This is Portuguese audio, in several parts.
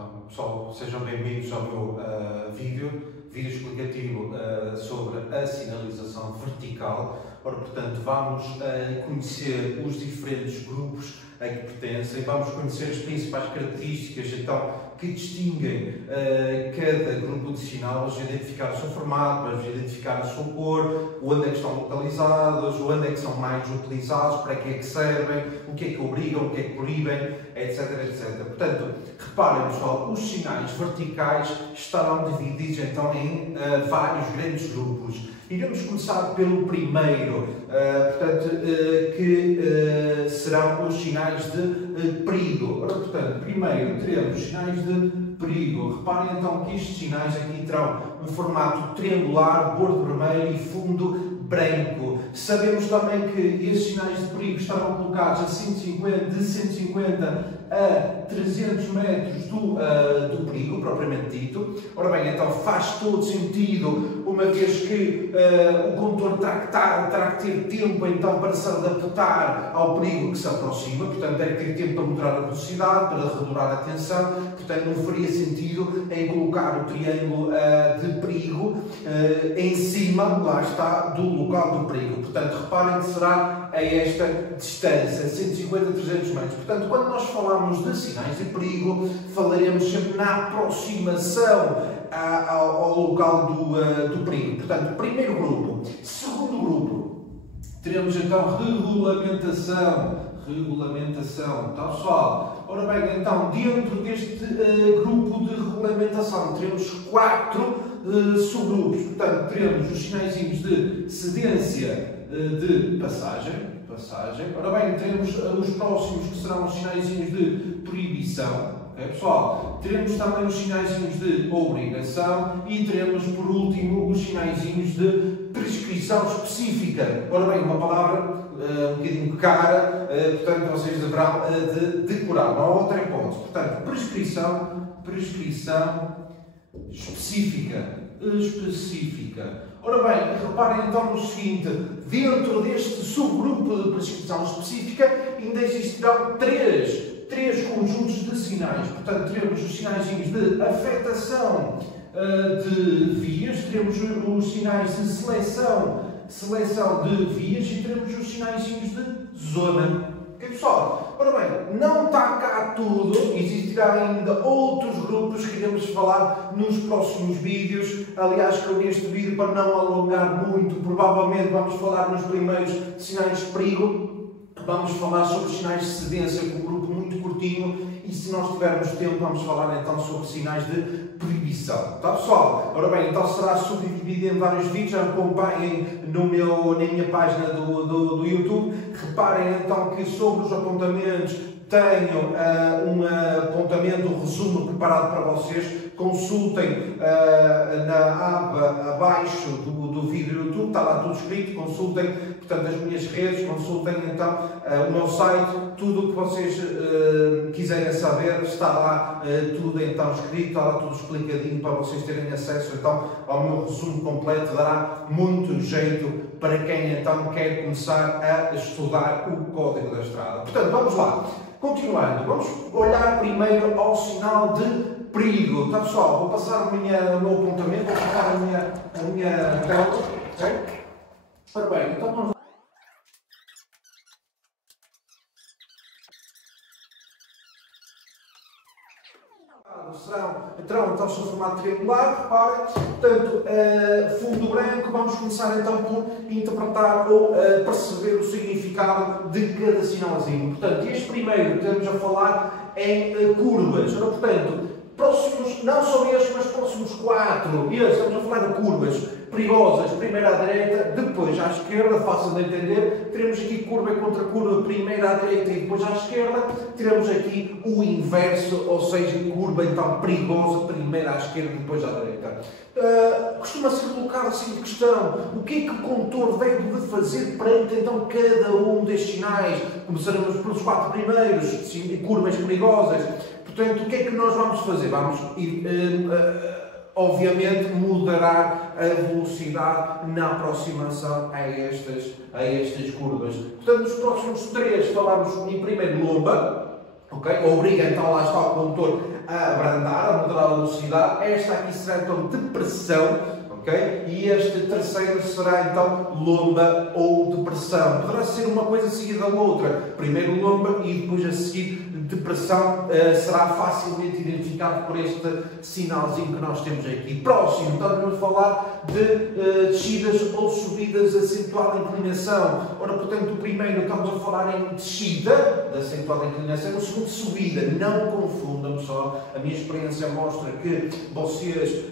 Então, pessoal, sejam bem-vindos ao meu vídeo explicativo sobre a sinalização vertical. Ora, portanto, vamos conhecer os diferentes grupos a que pertencem, vamos conhecer as principais características então, que distinguem cada grupo de sinais, identificar o seu formato, vamos identificar a sua cor, onde é que estão localizados, onde é que são mais utilizados, para que é que servem, o que é que obrigam, o que é que proíbem, etc, etc. Portanto, reparem, pessoal, os sinais verticais estarão divididos então em vários grandes grupos. Iremos começar pelo primeiro, que serão os sinais de perigo. Ora, portanto, primeiro teremos sinais de perigo. Reparem então que estes sinais aqui terão um formato triangular, bordo vermelho e fundo branco. Sabemos também que estes sinais de perigo estarão colocados de 150 a 300 metros do perigo, propriamente dito. Ora bem, então faz todo sentido, uma vez que o condutor terá que ter tempo então para se adaptar ao perigo que se aproxima, portanto deve ter tempo para moderar a velocidade, para redobrar a tensão, portanto não faria sentido em colocar o triângulo de perigo em cima, lá está, do local do perigo. Portanto, reparem que será a esta distância, 150 a 300 metros. Portanto, quando nós falamos de sinais de perigo, falaremos sempre na aproximação ao local do perigo. Portanto, primeiro grupo. Segundo grupo, teremos então regulamentação. Tá, pessoal? Ora bem, então, dentro deste grupo de regulamentação, teremos 4 subgrupos. Portanto, teremos os sinaizinhos de cedência de passagem. Ora bem, teremos os próximos que serão os sinaizinhos de proibição. Okay, pessoal? Teremos também os sinaizinhos de obrigação e teremos, por último, os sinaizinhos de prescrição específica. Ora bem, uma palavra um bocadinho cara, portanto, vocês deverão de decorar. Não há outra hipótese. Portanto, prescrição específica. Ora bem, reparem então no seguinte, dentro deste subgrupo de prescrição específica ainda existirão três conjuntos de sinais. Portanto, teremos os sinaizinhos de afetação de vias, teremos os sinais de seleção de vias e teremos os sinaizinhos de zona. Ok, pessoal? Ora bem, não está cá tudo, existirá ainda outros grupos que iremos falar nos próximos vídeos. Aliás, que neste vídeo, para não alongar muito, provavelmente vamos falar nos primeiros sinais de perigo, vamos falar sobre os sinais de cedência, com um grupo muito curtinho, e se nós tivermos tempo vamos falar então sobre sinais de proibição. Tá, pessoal? Ora bem, então será subdividido em vários vídeos, acompanhem na minha página do YouTube. Reparem então que sobre os apontamentos tenho um apontamento, um resumo preparado para vocês. Consultem na aba abaixo do vídeo do YouTube, está lá tudo escrito. Consultem, portanto, as minhas redes, consultem então o meu site, tudo o que vocês quiserem saber está lá tudo então escrito, está lá tudo explicadinho para vocês terem acesso então ao meu resumo completo. Dará muito jeito para quem então quer começar a estudar o Código da Estrada. Portanto, vamos lá. Continuando, vamos olhar primeiro ao sinal de perigo. Tá, pessoal? Vou passar o meu apontamento, vou passar a minha tela. Ok? Ora bem, então vamos lá. Terão então o seu formato triangular, reparem, portanto, fundo branco. Vamos começar então por interpretar ou perceber o significado de cada sinalzinho. Portanto, este primeiro temos a falar em curvas. Ora, portanto, próximos, não só estes, mas próximos 4. Estamos a falar de curvas perigosas, primeiro à direita, depois à esquerda, fácil de entender. Teremos aqui curva contra curva, primeiro à direita e depois à esquerda. Teremos aqui o inverso, ou seja, curva então perigosa, primeiro à esquerda e depois à direita. Costuma ser colocado assim de questão, o que é que o condutor deve de fazer perante então cada um destes sinais? Começaremos pelos 4 primeiros, curvas perigosas. Portanto, o que é que nós vamos fazer? Vamos ir, obviamente, moderar a velocidade na aproximação a estas curvas. Portanto, nos próximos 3 falamos em primeiro lomba, okay? Obriga então lá está o condutor a abrandar, velocidade, esta aqui será então de pressão, ok? E este terceiro será então lomba ou de pressão. Poderá ser uma coisa seguida da outra, primeiro lomba e depois a seguir de pressão, será facilmente identificado por este sinalzinho que nós temos aqui. Próximo, estamos a falar de descidas ou subidas acentuada inclinação. Ora, portanto, o primeiro estamos a falar em descida, de acentuada inclinação, o segundo subida. Não confundam, pessoal. A minha experiência mostra que vocês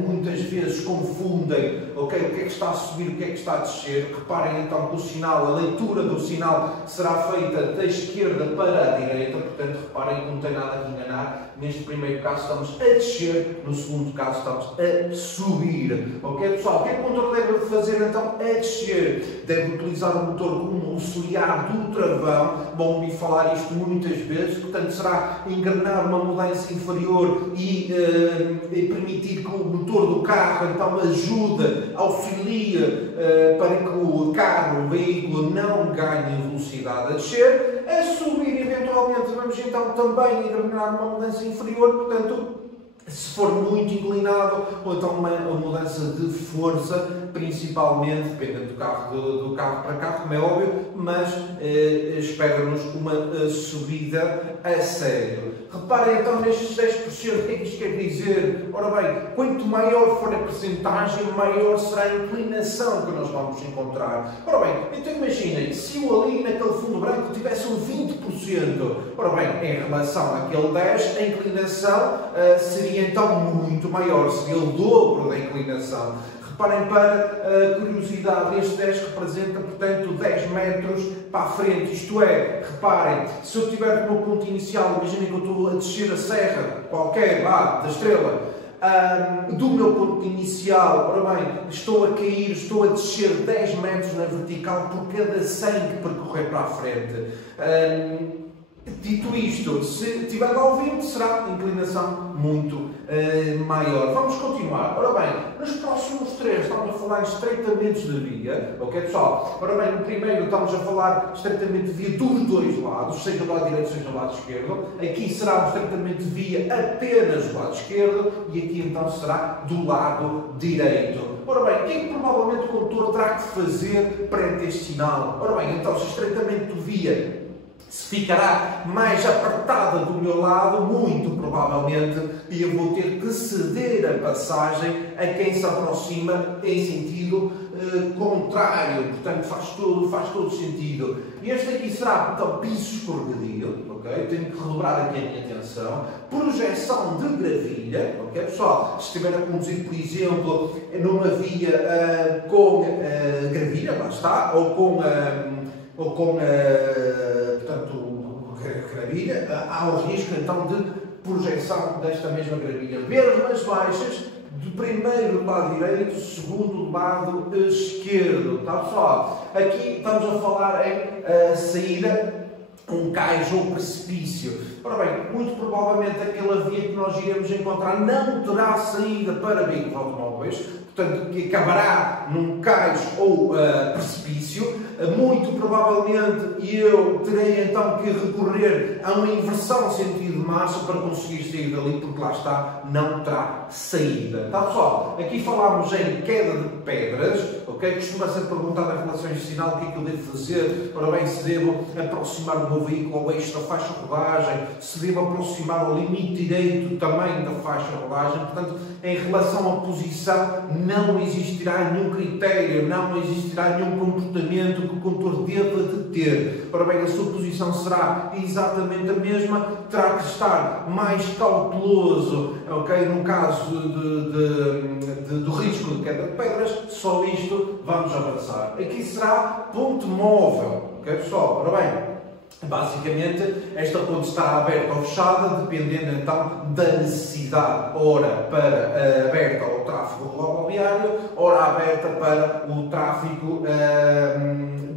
muitas vezes confundem, ok, o que é que está a subir, o que é que está a descer. Reparem então que o sinal, a leitura do sinal será feita da esquerda para a direita. Portanto, reparem que não tem nada a enganar. Neste primeiro caso estamos a descer, no segundo caso estamos a subir. Ok, pessoal? O que é que o condutor deve fazer então a descer? Deve utilizar o motor como auxiliar do travão. Vão ouvir falar isto muitas vezes. Portanto, será engrenar uma mudança inferior e permitir que o motor do carro então ajude, auxilia para que o carro, o veículo, não ganhe velocidade a descer. A subir, eventualmente, vamos então também engrenar uma mudança inferior, portanto, se for muito inclinado, ou então uma mudança de força, principalmente, dependendo do carro para carro, como é óbvio, mas espera-nos uma subida a sério. Reparem então nestes 10%, o que é que isto quer dizer? Ora bem, quanto maior for a percentagem, maior será a inclinação que nós vamos encontrar. Ora bem, então imaginem, se eu ali naquele fundo branco tivesse um 20%, ora bem, em relação àquele 10%, a inclinação seria então muito maior, seria o dobro da inclinação. Reparem, para a curiosidade, este 10 representa, portanto, 10 metros para a frente. Isto é, reparem, se eu tiver no ponto inicial, imaginem que eu estou a descer a serra, qualquer, da Estrela, do meu ponto inicial, ora bem, estou a cair, estou a descer 10 metros na vertical por cada 100 que percorrer para a frente. Dito isto, se tiver ao 20, será inclinação muito maior. Vamos continuar. Ora bem, nos próximos 3 estamos a falar em estreitamentos de via, ok pessoal? Ora bem, no primeiro estamos a falar estreitamento de via dos dois lados, seja do lado direito, seja do lado esquerdo. Aqui será um estreitamento de via apenas do lado esquerdo e aqui então será do lado direito. Ora bem, o que é que provavelmente o condutor terá que fazer perante este sinal? Ora bem, então se o estreitamento de via se ficará mais apertada do meu lado, muito provavelmente eu vou ter que ceder a passagem a quem se aproxima em sentido contrário. Portanto, faz todo sentido. Este aqui será, então, piso escorregadio, ok? Tenho que relembrar aqui a minha atenção. Projeção de gravilha, ok, pessoal? Se estiver a conduzir, por exemplo, numa via com gravilha, lá está, ou com portanto, gravilha, há o risco então de projeção desta mesma gravilha. Vermas baixas, de primeiro do lado direito, segundo do lado esquerdo. Tá, pessoal? Aqui estamos a falar em saída, um cais ou precipício. Ora bem, muito provavelmente aquela via que nós iremos encontrar não terá saída para veículos automóveis, portanto, que acabará num cais ou precipício. Muito provavelmente eu terei então que recorrer a uma inversão sentido de massa para conseguir sair dali, porque lá está, não terá saída. Tá, pessoal? Aqui falámos em queda de pedras, ok? Costuma ser perguntado em relação a este sinal, o que é que eu devo fazer? Ora bem, se devo aproximar o meu veículo ao eixo da faixa de rodagem, se devo aproximar ao limite direito também da faixa de rodagem. Portanto, em relação à posição, não existirá nenhum critério, não existirá nenhum comportamento que o condutor deva de ter. Ora bem, a sua posição será exatamente a mesma, terá que estar mais cauteloso, ok? No caso do risco de queda de pedras, só isto vamos avançar. Aqui será ponte móvel, ok pessoal? Ora bem, basicamente, esta ponte estará aberta ou fechada, dependendo então da necessidade, ora para aberta ao tráfego rodoviário, ora aberta para o tráfego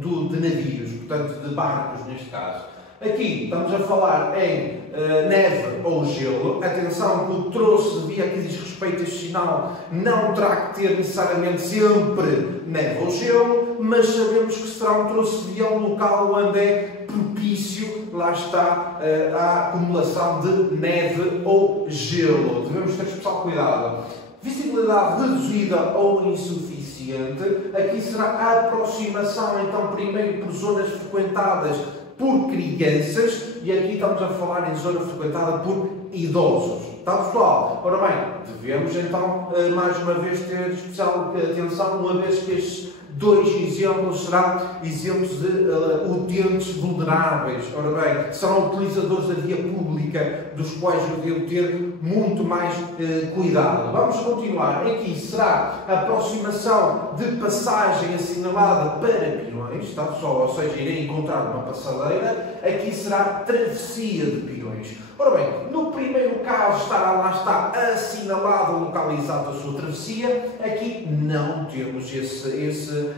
de navios, portanto de barcos neste caso. Aqui estamos a falar em neve ou gelo. Atenção que o troço de via que diz respeito a este sinal não terá que ter necessariamente sempre neve ou gelo, mas sabemos que será um troço de via um local onde é propício lá está, a acumulação de neve ou gelo. Devemos ter especial cuidado. Visibilidade reduzida ou insuficiente. Aqui será a aproximação, então, primeiro por zonas frequentadas por crianças, e aqui estamos a falar em zona frequentada por idosos. Está, pessoal? Ora bem, devemos então, mais uma vez, ter especial atenção, uma vez que estes dois exemplos serão exemplos de utentes vulneráveis. Ora bem, serão utilizadores da via pública, dos quais eu devo ter muito mais cuidado. Vamos continuar. Aqui será a aproximação de passagem assinalada para peões, está, pessoal? Ou seja, irei encontrar uma passadeira. Aqui será travessia de peões. Ora bem, no primeiro caso lá está assinalado, localizado a sua travessia. Aqui não temos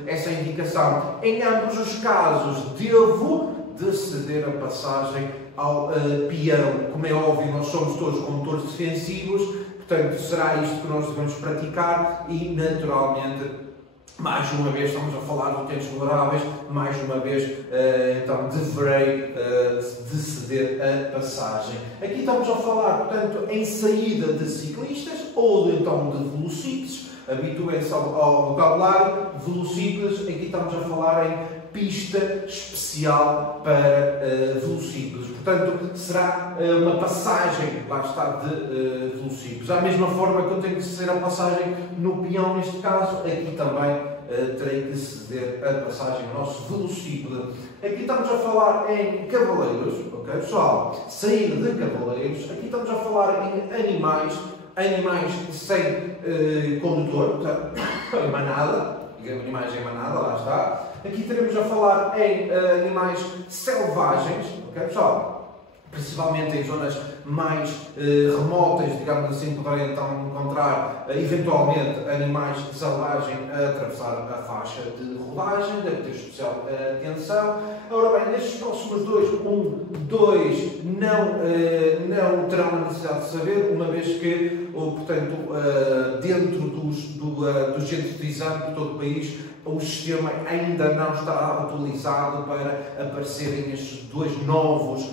essa indicação. Em ambos os casos, devo de ceder a passagem ao peão. Como é óbvio, nós somos todos condutores defensivos, portanto, será isto que nós devemos praticar e, naturalmente, mais uma vez, estamos a falar de utentes vulneráveis, mais uma vez, então, deverei de ceder a passagem. Aqui estamos a falar, portanto, em saída de ciclistas ou então de velocípedes. Habituem-se ao vocabulário, velocípedes. Aqui estamos a falar em pista especial para velocípedos. Portanto, será uma passagem, lá está, de velocípedos. Da mesma forma que eu tenho que ceder a passagem no peão, neste caso, aqui também terei que ceder a passagem ao nosso velocípede. Aqui estamos a falar em cavaleiros, ok, pessoal? Saída de cavaleiros. Aqui estamos a falar em animais sem condutor, portanto, em manada, animais em manada, lá está. Aqui teremos a falar em animais selvagens, ok, pessoal? Principalmente em zonas mais remotas, digamos assim, poderem então encontrar eventualmente animais selvagens a atravessar a faixa de rodagem, deve ter especial atenção. Ora bem, nestes próximos dois, 2, não terão a necessidade de saber, uma vez que, portanto, dentro dos centros de exame por todo o país, o sistema ainda não está atualizado para aparecerem estes dois novos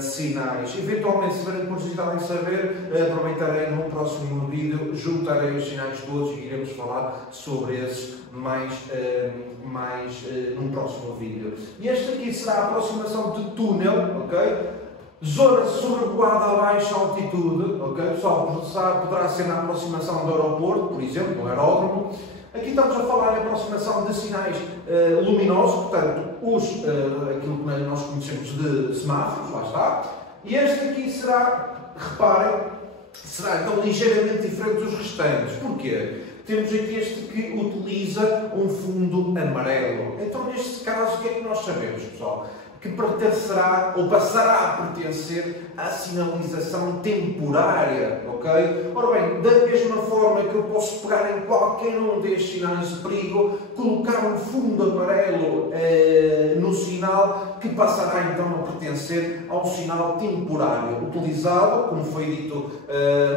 sinais. Eventualmente, se tiverem curiosidade em saber, aproveitarei no próximo vídeo, juntarei os sinais todos e iremos falar sobre esses mais num próximo vídeo. E este aqui será a aproximação de túnel, ok? Zona sobrevoada a baixa altitude, ok? Pessoal, poderá ser na aproximação do aeroporto, por exemplo, do aeródromo. Aqui estamos a falar em aproximação de sinais luminosos, portanto, aquilo que nós conhecemos de semáforos, lá está. E este aqui será, reparem, será então ligeiramente diferente dos restantes. Porquê? Temos aqui este que utiliza um fundo amarelo. Então, neste caso, o que é que nós sabemos, pessoal? Que pertencerá ou passará a pertencer à sinalização temporária, ok? Ora bem, da mesma forma que eu posso pegar em qualquer um destes sinais de perigo, colocar um fundo amarelo no sinal, que passará então a pertencer ao sinal temporário, utilizado, como foi dito,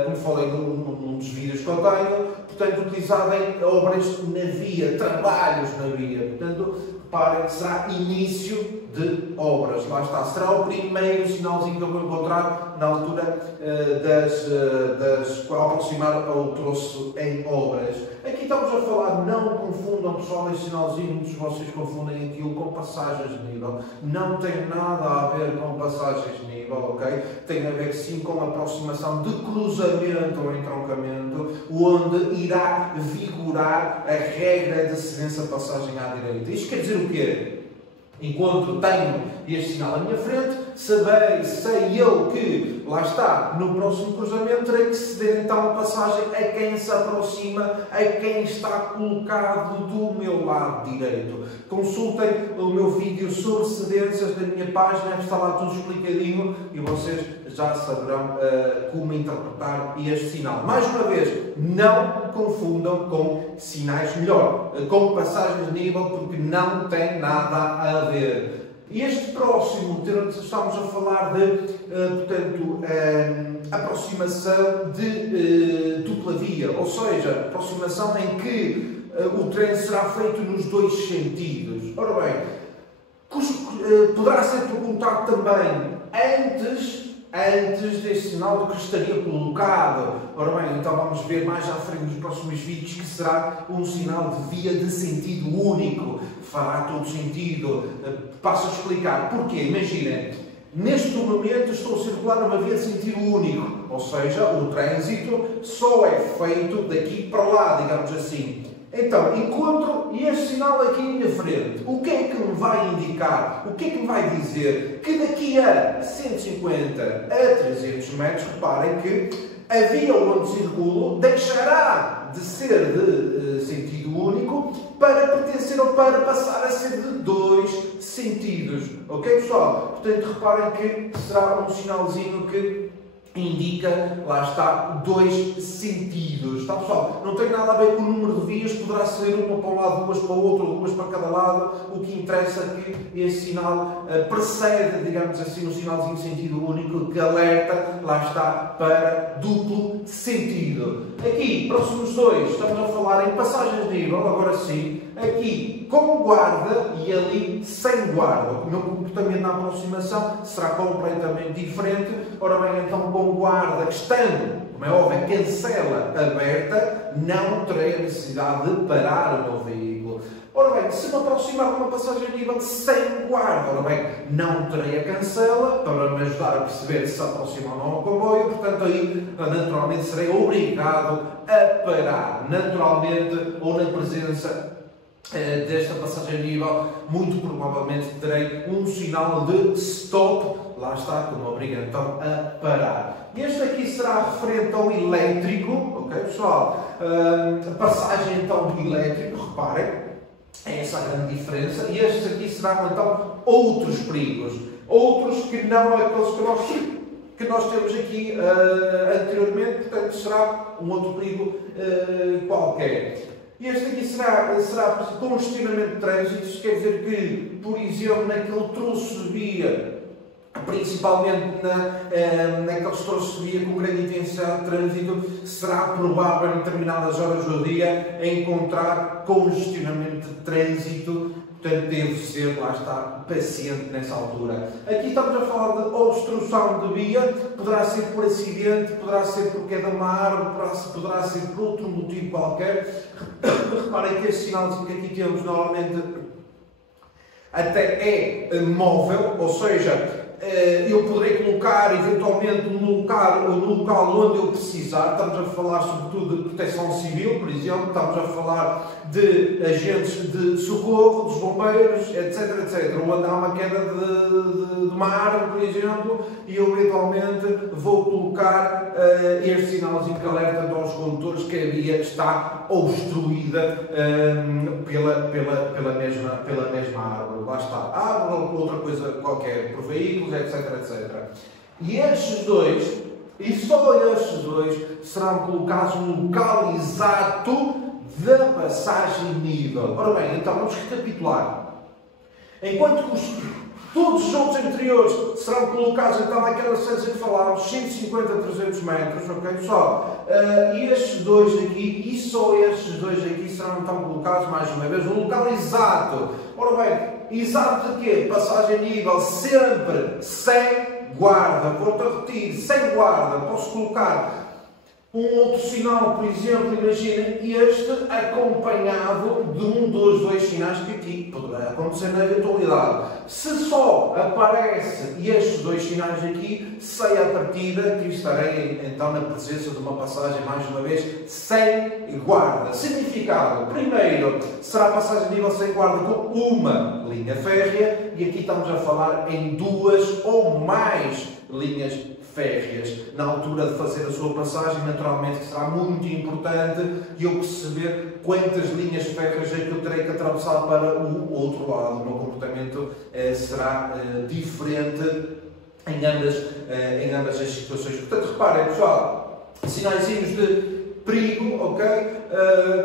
como falei num dos vídeos que eu tenho, portanto, utilizado em obras na via, trabalhos na via, portanto, reparem que será início de obras. Lá está, será o primeiro sinalzinho que eu vou encontrar na altura ao aproximar ao troço em obras. Aqui estamos a falar, não confundam, pessoal, este sinalzinho, muitos de vocês confundem aquilo com passagens de nível. Não tem nada a ver com passagens de nível, ok? Tem a ver sim com a aproximação de cruzamento ou entroncamento, onde irá vigorar a regra de cedência de passagem à direita. Isto quer dizer o quê? Enquanto tenho este sinal à minha frente, sei eu que, lá está, no próximo cruzamento terei que ceder então a passagem a quem se aproxima, a quem está colocado do meu lado direito. Consultem o meu vídeo sobre cedências da minha página, está lá tudo explicadinho e vocês já saberão como interpretar este sinal. Mais uma vez, não confundam com sinais, com passagens de nível, porque não tem nada a ver. Este próximo, estamos a falar de, portanto, aproximação de dupla via, ou seja, aproximação em que o trem será feito nos dois sentidos. Ora bem, Poderá ser perguntado também, antes deste sinal do que estaria colocado. Ora bem, então vamos ver mais à frente nos próximos vídeos que será um sinal de via de sentido único. Fará todo sentido. Passo a explicar. Porquê? Imaginem, neste momento estou a circular numa via de sentido único, ou seja, o trânsito só é feito daqui para lá, digamos assim. Então, encontro este sinal aqui em minha frente. O que é que me vai indicar? O que é que me vai dizer? Que daqui a 150 a 300 metros, reparem que a via onde circulo deixará de ser de sentido único para pertencer ou para passar a ser de dois sentidos. Ok, pessoal? Portanto, reparem que será um sinalzinho que indica, lá está, dois sentidos. Está, pessoal? Não tem nada a ver com o número de vias, poderá ser uma para um lado, duas para o outro, duas para cada lado. O que interessa é que este sinal precede, digamos assim, um sinalzinho de sentido único que alerta, lá está, para duplo sentido. Aqui, próximos dois, estamos a falar em passagens de nível, agora sim. Aqui com guarda e ali sem guarda. O meu comportamento na aproximação será completamente diferente. Ora bem, então com guarda, que estando, como é óbvio, cancela aberta, não terei a necessidade de parar o meu veículo. Ora bem, se me aproximar de uma passagem de nível sem guarda, ora bem, não terei a cancela para me ajudar a perceber se aproxima ou não ao comboio, portanto aí naturalmente serei obrigado a parar, naturalmente, ou na presença desta passagem de nível, muito provavelmente terei um sinal de stop, lá está, que me obriga então a parar. Este aqui será referente ao elétrico, ok pessoal? A passagem então do elétrico, reparem, é essa a grande diferença, e estes aqui serão então outros perigos, outros que não aqueles que nós temos aqui anteriormente, portanto será um outro perigo qualquer. Este aqui será congestionamento de trânsito, quer dizer que, por exemplo, naquele troço de via, principalmente naqueles troços de via com grande intensidade de trânsito, será provável em determinadas horas do dia encontrar congestionamento de trânsito. Portanto, deve ser, lá está, paciente nessa altura. Aqui estamos a falar de obstrução de via, poderá ser por acidente, poderá ser por queda de uma árvore, poderá ser por outro motivo qualquer. Reparem que este sinalzinho que aqui temos normalmente até é móvel, ou seja, eu poderei colocar eventualmente no local onde eu precisar. Estamos a falar sobretudo de proteção civil, por exemplo, estamos a falar de agentes de socorro, dos bombeiros, etc, etc. Onde há uma queda de uma árvore, por exemplo, e eu eventualmente vou colocar este sinalzinho que alerta aos condutores que a via está obstruída pela mesma árvore. Lá está, árvore ou outra coisa qualquer, por veículos, etc, etc. E estes dois, e só estes dois, serão colocados no local exato da passagem de nível. Ora bem, então vamos recapitular. Enquanto que todos os outros anteriores serão colocados então naquela distância que falámos, 150 a 300 metros, ok pessoal? E estes dois aqui, e só estes dois aqui serão então colocados mais uma vez no local exato. Ora bem, exato de quê? Passagem de nível sempre sem guarda. Vou-te a repetir, sem guarda. Posso colocar um outro sinal, por exemplo, imaginem este acompanhado de um dos dois sinais que aqui poderá acontecer na eventualidade. Se só aparece estes dois sinais aqui, sei à partida que estarei então na presença de uma passagem, mais uma vez, sem guarda. Significado: primeiro, será passagem de nível sem guarda com uma linha férrea, e aqui estamos a falar em duas ou mais linhas férreas. Na altura de fazer a sua passagem, naturalmente que será muito importante eu perceber quantas linhas férreas é que eu terei que atravessar para o outro lado. O meu comportamento será diferente em ambas as situações. Portanto, reparem, pessoal, sinaizinhos de perigo, ok?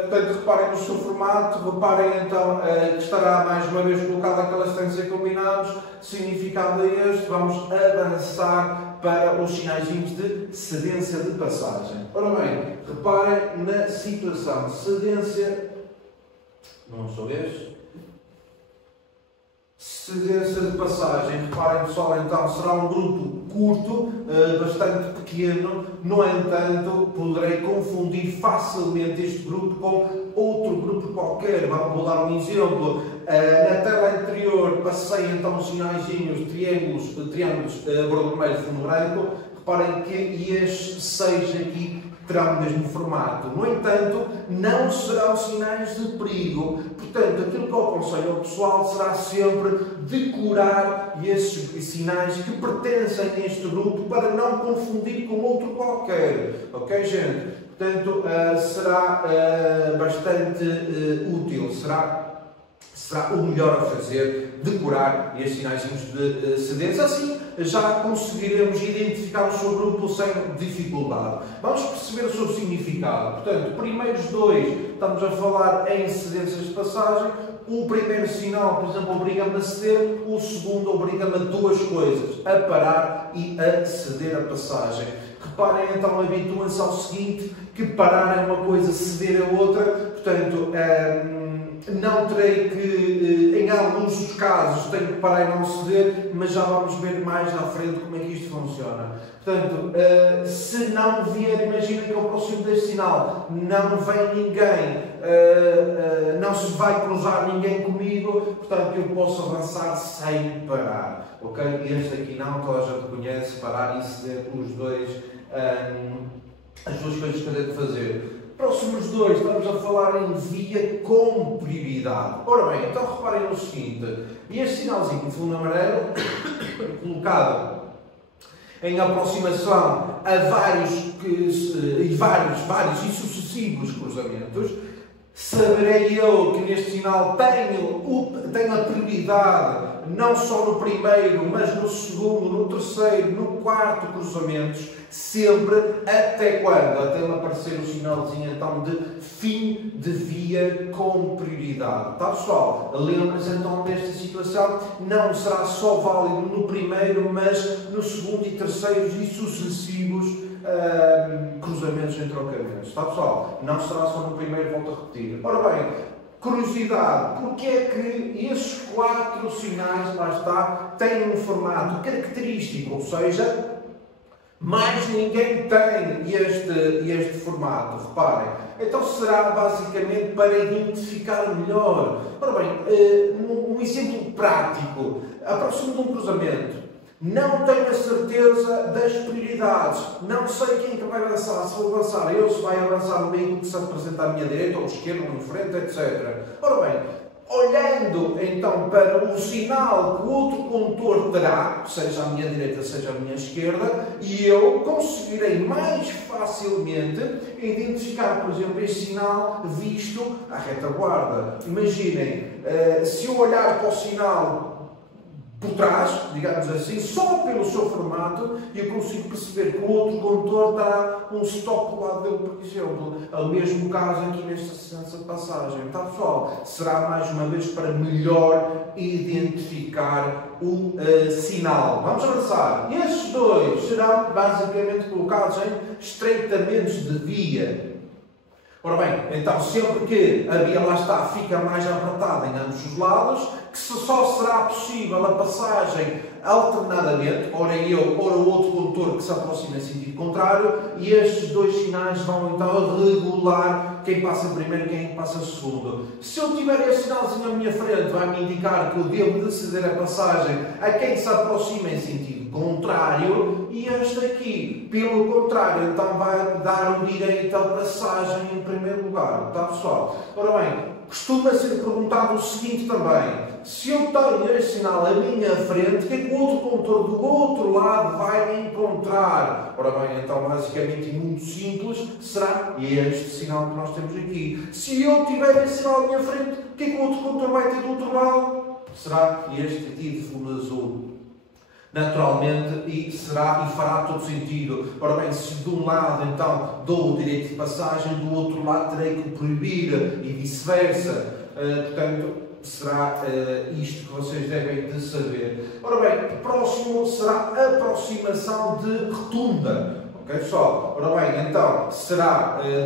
Portanto, reparem no seu formato, reparem então que estará mais uma vez colocado aquela distância que combinámos. Significado é este, vamos avançar para os sinaizinhos de cedência de passagem. Ora bem, reparem na situação. Cedência, não sou este. Cedência de passagem, reparem pessoal, então será um grupo curto, bastante pequeno, no entanto poderei confundir facilmente este grupo com outro grupo qualquer. Vou dar um exemplo. Na tela anterior passei então os sinaizinhos, triângulos vermelho, fundo branco. Reparem que estes 6 aqui terão o mesmo formato. No entanto, não serão sinais de perigo. Portanto, aquilo que eu aconselho ao pessoal será sempre decorar esses sinais que pertencem a este grupo para não confundir com outro qualquer. Ok, gente? Portanto, será bastante útil. Será o melhor a fazer, decorar estes sinaizinhos de cedência. Assim, já conseguiremos identificar o seu grupo sem dificuldade. Vamos perceber o seu significado. Portanto, primeiros 2, estamos a falar em cedências de passagem. O primeiro sinal, por exemplo, obriga-me a ceder. O segundo obriga-me a 2 coisas: a parar e a ceder a passagem. Reparem, então, habituem-se ao seguinte, que parar é uma coisa, ceder é outra. Portanto, não terei que, em alguns dos casos, tenho que parar e não ceder, mas já vamos ver mais à frente como é que isto funciona. Portanto, se não vier, imagina que eu aproximo deste sinal, não vem ninguém, não se vai cruzar ninguém comigo, portanto eu posso avançar sem parar. Ok? Este aqui não, toda a gente conhece, parar e ceder, as duas coisas que eu devo fazer. Próximos 2, estamos a falar em via com prioridade. Ora bem, então reparem no seguinte, este sinalzinho de fundo amarelo, colocado em aproximação a vários e sucessivos cruzamentos, saberei eu que neste sinal tenho a prioridade não só no primeiro, mas no segundo, no terceiro, no quarto cruzamentos, sempre até quando? Até me aparecer o sinalzinho então de fim de via com prioridade. Tá, pessoal? Lembrem-se então desta situação, não será só válido no primeiro, mas no segundo e terceiros e sucessivos cruzamentos entre trocamentos. Está, pessoal? Não será só no primeiro, volto a repetir. Ora bem, curiosidade, porque é que esses 4 sinais, lá está, têm um formato característico, ou seja, mais ninguém tem este formato, reparem. Então será basicamente para identificar melhor. Ora bem, um exemplo prático, aproximo de um cruzamento. Não tenho a certeza das prioridades. Não sei quem que vai avançar. Se vou avançar eu, se vai avançar o veículo que se apresenta à minha direita, ou à esquerda, ou em frente, etc. Ora bem, olhando então para o sinal que o outro condutor terá, seja à minha direita, seja à minha esquerda, e eu conseguirei mais facilmente identificar, por exemplo, este sinal visto à retaguarda. Imaginem, se eu olhar para o sinal por trás, digamos assim, só pelo seu formato, eu consigo perceber que o outro condutor terá um stop do lado dele, por exemplo. É o mesmo caso aqui nesta sequência de passagem. Tá, pessoal? Será mais uma vez para melhor identificar o sinal. Vamos avançar. Estes 2 serão basicamente colocados em estreitamentos de via. Ora bem, então sempre que a via lá está fica mais apertada em ambos os lados, que só será possível a passagem alternadamente, ora eu, ora o outro condutor que se aproxima em sentido contrário, e estes 2 sinais vão então regular quem passa primeiro e quem passa segundo. Se eu tiver este sinalzinho na minha frente, vai-me indicar que eu devo ceder a passagem a quem se aproxima em sentido contrário, e este aqui, pelo contrário, então vai dar o direito à passagem em primeiro lugar. Tá, pessoal? Ora bem, costuma ser perguntado o seguinte também: se eu tenho este sinal à minha frente, o que é que o outro condutor do outro lado vai encontrar? Ora bem, então basicamente e muito simples, será este sinal que nós temos aqui. Se eu tiver este sinal à minha frente, o que é que o outro condutor vai ter do outro lado? Será este aqui de fundo azul. Naturalmente, e fará todo sentido. Ora bem, se de um lado então dou o direito de passagem, do outro lado terei que proibir e vice-versa. Portanto, será isto que vocês devem de saber. Ora bem, próximo será a aproximação de rotunda. Ok, pessoal? Ora bem, então,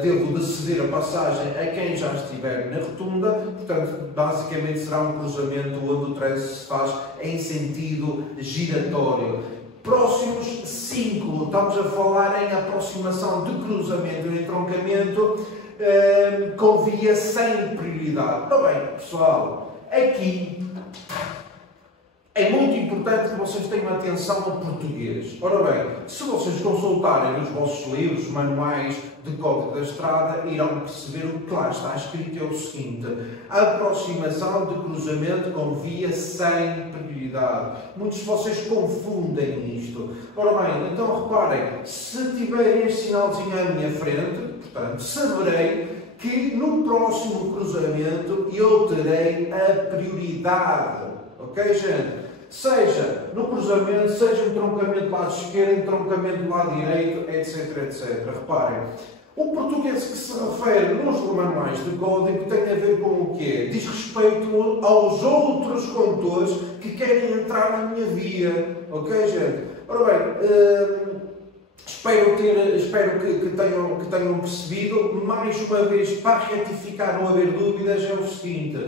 devo de ceder a passagem a quem já estiver na rotunda, portanto, basicamente será um cruzamento onde o trânsito se faz em sentido giratório. Próximos 5, estamos a falar em aproximação de cruzamento e entroncamento com via sem prioridade. Ora bem, pessoal, aqui é muito importante que vocês tenham atenção ao português. Ora bem, se vocês consultarem os vossos livros, manuais de Código da Estrada, irão perceber o que lá está escrito é o seguinte: aproximação de cruzamento com via sem prioridade. Muitos de vocês confundem isto. Ora bem, então reparem, se tiver este sinalzinho à minha frente, portanto, saberei que no próximo cruzamento eu terei a prioridade. Ok, gente? Seja no cruzamento, seja entroncamento do lado esquerdo, entroncamento do lado direito, etc, etc. Reparem, o português que se refere nos manuais de código tem a ver com o quê? Diz respeito aos outros condutores que querem entrar na minha via. Ok, gente? Ora bem, espero que tenham percebido. Mais uma vez, para retificar, não haver dúvidas, é o seguinte: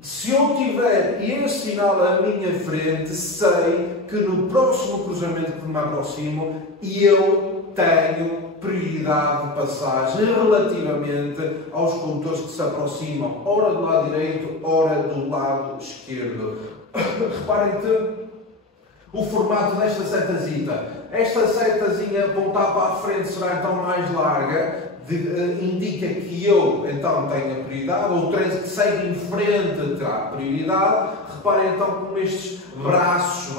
se eu tiver esse sinal à minha frente, sei que no próximo cruzamento que me aproximo, eu tenho prioridade de passagem relativamente aos condutores que se aproximam, ora do lado direito, ora do lado esquerdo. Reparem o formato desta setazita. Esta setazinha apontada para a frente será então mais larga, indica que eu então tenho a prioridade, ou o trânsito que segue em frente terá prioridade. Reparem então como estes braços,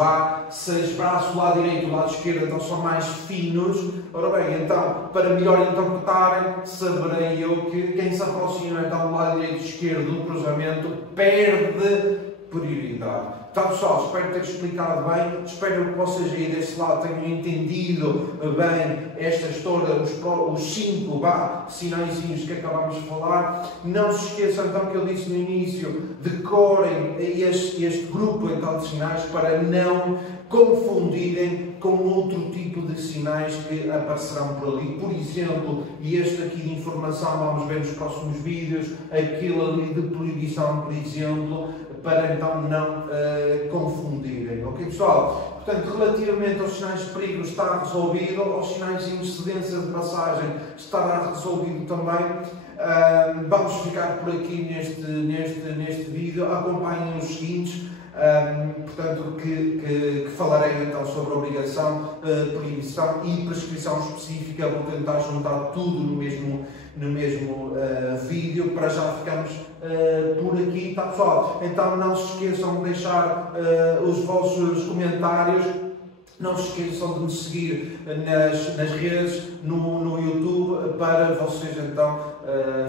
seis braços do lado direito e do lado esquerdo, então são mais finos. Ora bem, então, para melhor interpretarem, saberei eu que quem se aproxima então do lado direito e esquerdo do cruzamento perde prioridade. Então, pessoal, espero ter explicado bem, espero que vocês aí desse lado tenham entendido bem esta história, os 5 sinaizinhos que acabámos de falar. Não se esqueçam então que eu disse no início, decorem este grupo então de sinais para não confundirem com outro tipo de sinais que aparecerão por ali. Por exemplo, este aqui de informação, vamos ver nos próximos vídeos, aquele ali de proibição, por exemplo, para então não confundirem. Ok, pessoal? Portanto, relativamente aos sinais de perigo está resolvido, aos sinais de incidência de passagem estará resolvido também. Vamos ficar por aqui neste vídeo. Acompanhem os seguintes, portanto, que falarei então sobre a obrigação, proibição e prescrição específica. Vou tentar juntar tudo no mesmo vídeo. Para já ficamos por aqui, tá, pessoal? Então não se esqueçam de deixar os vossos comentários. Não se esqueçam de me seguir nas redes, no YouTube, para vocês então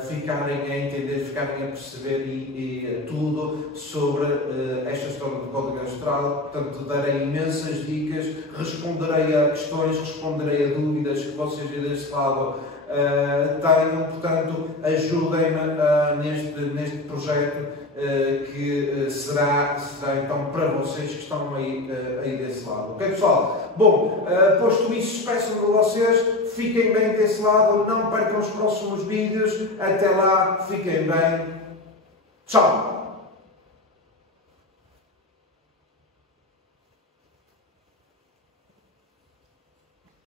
ficarem a entender, ficarem a perceber e tudo sobre esta história do Código da Estrada. Portanto, darei imensas dicas, responderei a questões, responderei a dúvidas que vocês deste lado tenham. Portanto, ajudem-me neste projeto que será então para vocês que estão aí desse lado. Ok, pessoal? Bom, posto isso, despeço-me de vocês, fiquem bem desse lado, não percam os próximos vídeos, até lá, fiquem bem, tchau!